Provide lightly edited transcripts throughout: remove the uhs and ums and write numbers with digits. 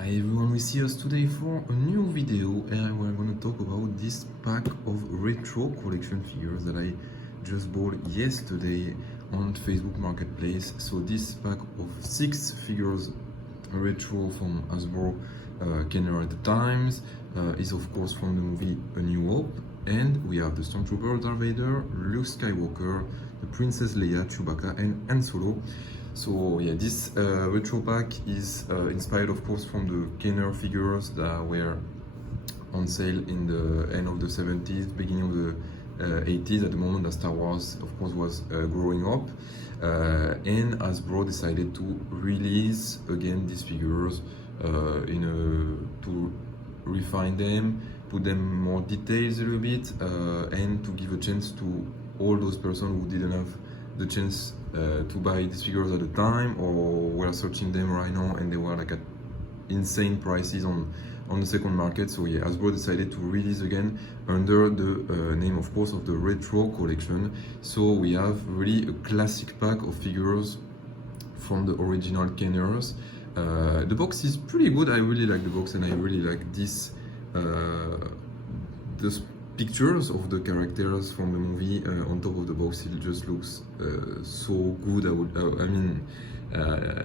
Hi everyone, we see us today for a new video and we're going to talk about this pack of retro collection figures that I just bought yesterday on Facebook Marketplace. So this pack of 6 figures retro from Hasbro Kenner at the times is of course from the movie A New Hope, and we have the Stormtrooper, Darth Vader, Luke Skywalker, the Princess Leia, Chewbacca and Han Solo. So yeah, this retro pack is inspired of course from the Kenner figures that were on sale in the end of the 70s, beginning of the 80s, at the moment that Star Wars of course was growing up, and Hasbro decided to release again these figures to refine them, put them more details a little bit, and to give a chance to all those persons who didn't have the chance to buy these figures at the time or were searching them right now and they were like at insane prices on the second market. So yeah, Hasbro decided to release again under the name of course of the retro collection. So we have really a classic pack of figures from the original Kenners. The box is pretty good. I really like the box and I really like this pictures of the characters from the movie on top of the box. It just looks so good.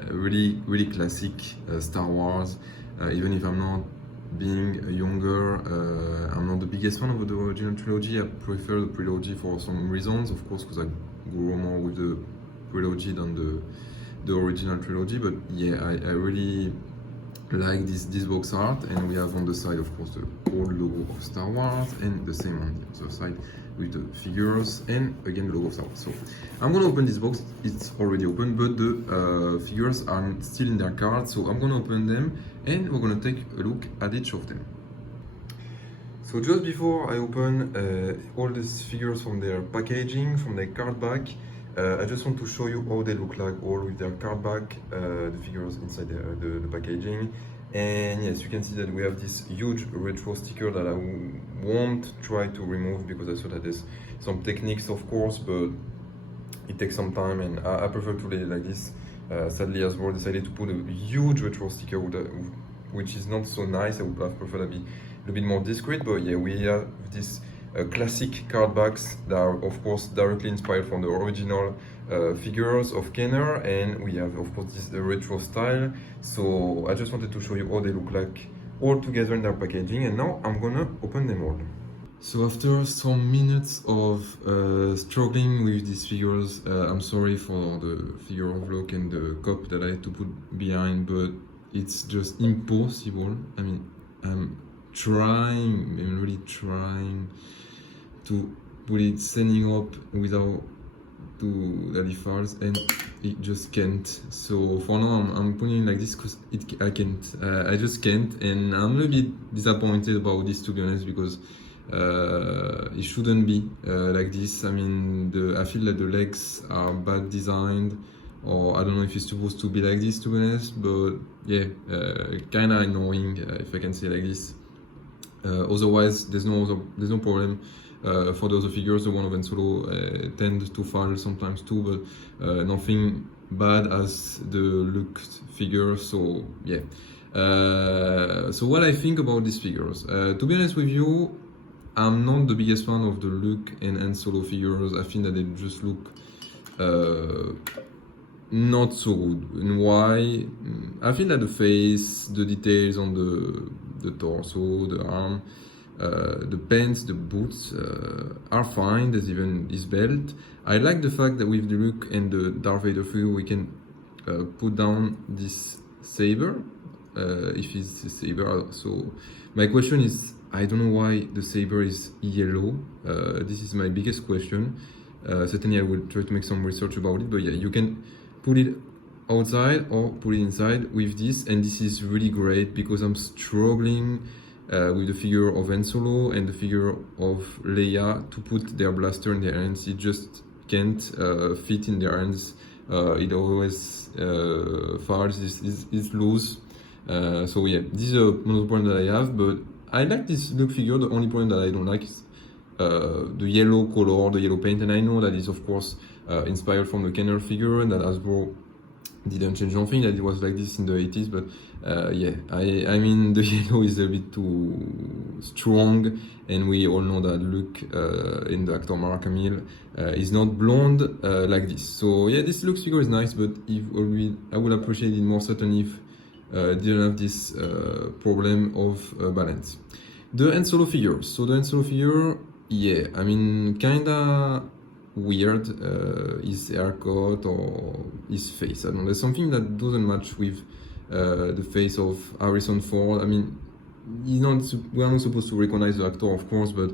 Really classic Star Wars. Even if I'm not being younger, I'm not the biggest fan of the original trilogy. I prefer the prelogy for some reasons, of course, because I grew more with the prelogy than the original trilogy. But yeah, I really like this box art, and we have on the side of course the old logo of Star Wars and the same on the other side with the figures and again the logo of Star Wars. So I'm gonna open this box. It's already open, but the figures are still in their cards, so I'm gonna open them and we're gonna take a look at each of them. So just before I open all these figures from their packaging, from their card back, I just want to show you how they look like all with their card back, the figures inside the packaging. And yes, you can see that we have this huge retro sticker that I won't try to remove because I saw that there's some techniques of course, but it takes some time and I prefer to lay it like this. Sadly Hasbro decided to put a huge retro sticker which is not so nice. I would have preferred to be a little bit more discreet, but yeah, we have this classic card backs that are of course directly inspired from the original figures of Kenner, and we have of course this retro style. So I just wanted to show you how they look like all together in their packaging, and now I'm gonna open them all. So after some minutes of struggling with these figures, I'm sorry for the figure of Luke and the cup that I had to put behind, but it's just impossible. I mean, I'm really trying to put it standing up without the falls, and it just can't. So for now I'm putting it like this because I can't. I just can't, and I'm a little bit disappointed about this, to be honest, because it shouldn't be like this. I mean, I feel that the legs are bad designed, or I don't know if it's supposed to be like this, to be honest, but yeah, kinda annoying if I can say like this. Otherwise, there's no problem. For the other figures, the one of Han Solo tend to fall sometimes too, but nothing bad as the Luke figure. So yeah. So what I think about these figures, to be honest with you, I'm not the biggest fan of the Luke and Han Solo figures. I think that they just look not so good. And why? I think that the face, the details on the torso, the arm, the pants, the boots are fine. There's even this belt. I like the fact that with the Luke and the Darth Vader figure we can put down this saber, if it's a saber. So my question is, I don't know why the saber is yellow. This is my biggest question. Certainly I will try to make some research about it, but yeah, you can put it outside or put it inside with this, and this is really great because I'm struggling with the figure of Han Solo and the figure of Leia to put their blaster in their hands. It just can't fit in their hands. It always falls, it's loose. So yeah, this is another point that I have, but I like this Luke figure. The only point that I don't like is the yellow color, the yellow paint, and I know that is of course inspired from the Kenner figure and that Hasbro didn't change nothing, that it was like this in the 80s, but yeah, I mean the yellow is a bit too strong, and we all know that Luke in the actor Mark Hamill is not blonde like this. So yeah, this Luke figure is nice, but I would appreciate it more certain if didn't have this problem of balance. The Han Solo figure. So the Han Solo figure, yeah, I mean kinda weird, his haircut or his face. I don't know, there's something that doesn't match with the face of Harrison Ford. I mean, we are not supposed to recognize the actor, of course, but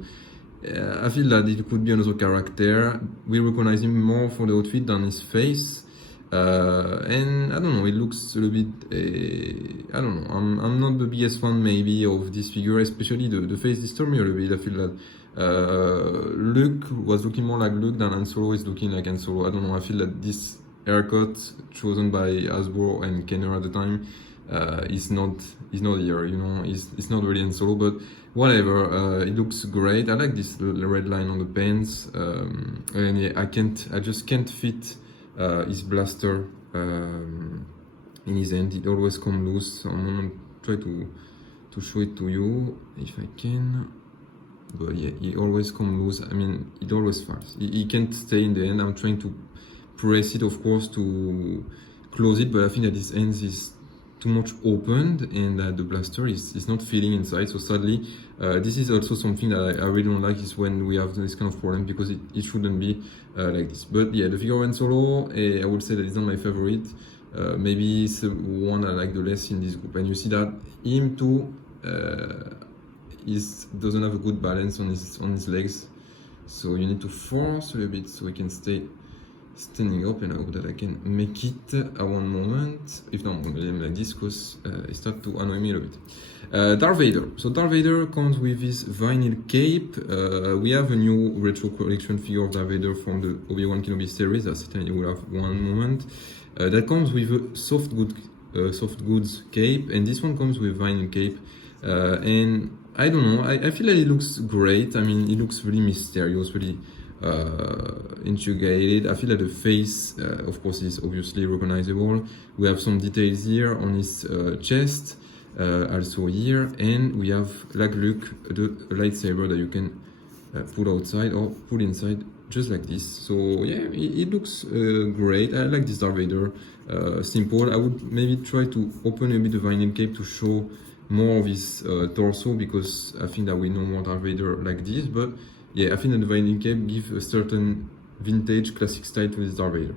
I feel that it could be another character. We recognize him more for the outfit than his face. And I don't know, it looks a little bit, I don't know, I'm not the biggest fan maybe of this figure, especially the face disturbs me a little bit. I feel that Luke was looking more like Luke than Han Solo is looking like Han Solo. I don't know, I feel that this haircut chosen by Hasbro and Kenner at the time is not here, you know, it's not really Han Solo, but whatever, it looks great. I like this red line on the pants, and yeah, I just can't fit his blaster in his hand. It always comes loose. I'm gonna try to show it to you if I can. But yeah, it always comes loose. I mean, it always falls. It can't stay in the end. I'm trying to press it, of course, to close it, but I think that this end is too much opened and that the blaster is not fitting inside. So sadly, this is also something that I really don't like, is when we have this kind of problem, because it shouldn't be like this. But yeah, the figure Han Solo, I would say that it's not my favorite. Maybe it's the one I like the less in this group. And you see that him too doesn't have a good balance on his legs. So you need to force a little bit so he can stay standing up, and I hope that I can make it at one moment. If not, I'm gonna leave him like this because it starts to annoy me a little bit. Darth Vader. So Darth Vader comes with this vinyl cape. We have a new retro collection figure of Darth Vader from the Obi-Wan Kenobi series. I certainly will have one moment. That comes with a soft goods cape, and this one comes with vinyl cape. And I don't know, I feel like it looks great. I mean, it looks really mysterious, really integrated. I feel like the face, of course, is obviously recognizable. We have some details here on his chest, also here, and we have, like Luke, the lightsaber that you can put outside or put inside, just like this. So yeah, it looks great. I like this Darth Vader. Simple. I would maybe try to open a bit the vinyl cape to show more of his torso, because I think that we know more Darth Vader like this. But yeah, I think that the vinyl cape gives a certain vintage classic style to this Darth Vader.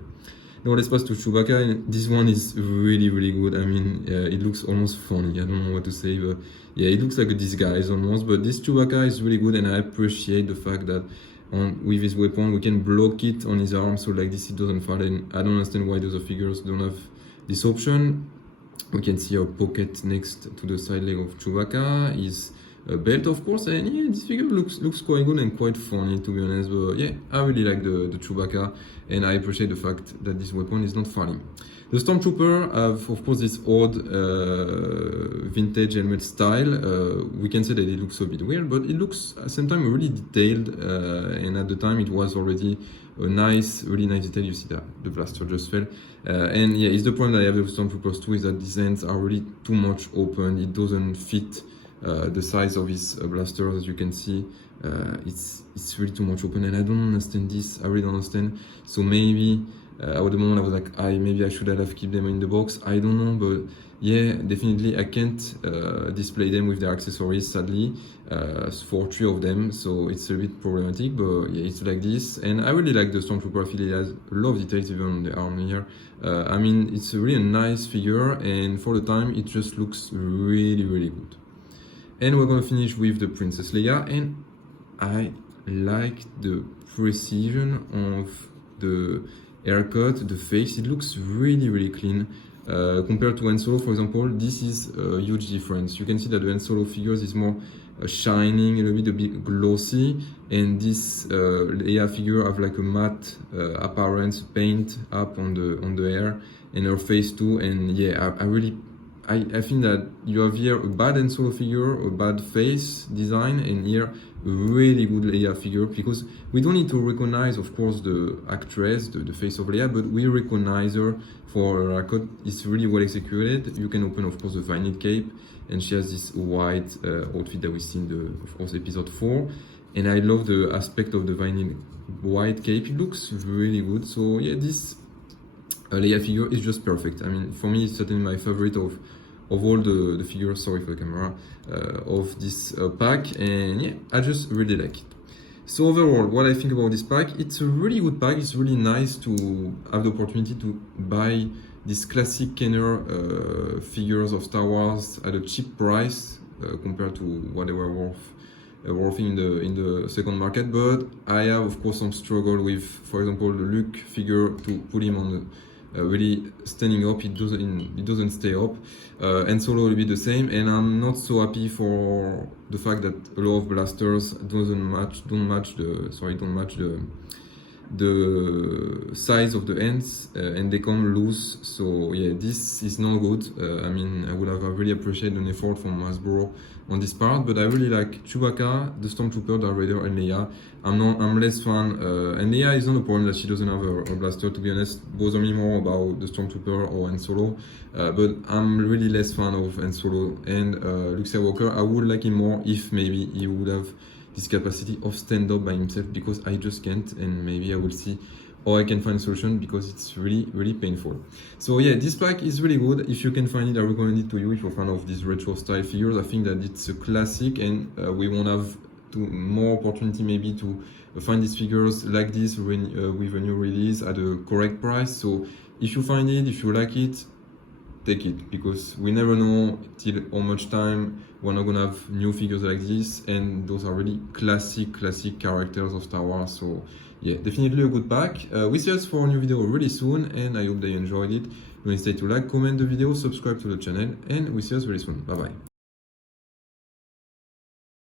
Now let's pass to Chewbacca, and this one is really, really good. I mean, it looks almost funny. I don't know what to say, but yeah, it looks like a disguise almost. But this Chewbacca is really good, and I appreciate the fact that with his weapon we can block it on his arm, so like this it doesn't fall. And I don't understand why those figures don't have this option. We can see a pocket next to the side leg of Chewbacca, his belt, of course, and yeah, this figure looks quite good and quite funny, to be honest. But yeah, I really like the Chewbacca, and I appreciate the fact that this weapon is not falling. The Stormtrooper have, of course, this odd vintage helmet style. We can say that it looks a bit weird, but it looks at the same time really detailed, and at the time it was already a really nice detail. You see that the blaster just fell, and yeah, it's the problem that I have with Stormtroopers too, is that these ends are really too much open. It doesn't fit the size of his blaster, as you can see. It's really too much open, and I don't understand this. I really don't understand. So maybe at the moment I was like, maybe I should have kept them in the box. I don't know, but yeah, definitely I can't display them with their accessories, sadly, for 3 of them. So it's a bit problematic, but yeah, it's like this. And I really like the Stormtrooper. I feel it has a lot of details even on the arm here. I mean, it's really a nice figure, and for the time it just looks really, really good. And we're gonna finish with the Princess Leia, and I like the precision of the haircut, the face. It looks really, really clean. Compared to Han Solo, for example, this is a huge difference. You can see that the Han Solo figures is more shining, a bit glossy, and this Leia figure have like a matte appearance paint up on the hair and her face too. And yeah, I think that you have here a bad Han Solo figure, a bad face design, and here a really good Leia figure, because we don't need to recognize, of course, the actress, the face of Leia, but we recognize her for her haircut. It's really well executed. You can open, of course, the vinyl cape, and she has this white outfit that we see in the, of course, episode 4. And I love the aspect of the vinyl white cape. It looks really good. So yeah, this Leia figure is just perfect. I mean, for me, it's certainly my favorite of all the figures, sorry for the camera, of this pack, and yeah, I just really like it. So overall, what I think about this pack, it's a really good pack. It's really nice to have the opportunity to buy these classic Kenner figures of Star Wars at a cheap price compared to what they were worth in the second market. But I have, of course, some struggle with, for example, the Luke figure, to put him on the really standing up. It doesn't stay up, and Solo will be the same. And I'm not so happy for the fact that a lot of blasters don't match the size of the ends, and they come loose. So yeah, this is not good. I mean, I would have really appreciated an effort from Hasbro on this part, but I really like Chewbacca, the Stormtrooper, Darth Vader, and Leia. I'm less fan, and Leia is not a problem that she doesn't have a blaster, to be honest. Bother me more about the Stormtrooper or Han Solo, but I'm really less fan of Han Solo and Luke Skywalker. I would like him more if maybe he would have this capacity of stand up by himself, because I just can't, and maybe I will see or I can find a solution, because it's really painful. So yeah, this pack is really good. If you can find it, I recommend it to you if you're a fan of these retro style figures. I think that it's a classic, and we won't have more opportunity maybe to find these figures like this when, with a new release at a correct price. So if you find it, if you like it, take it, because we never know till how much time we're not gonna have new figures like this, and those are really classic characters of Star Wars. So yeah, definitely a good pack. We see us for a new video really soon, and I hope they enjoyed it. Don't hesitate to like, comment the video, subscribe to the channel, and we see us very soon. Bye bye.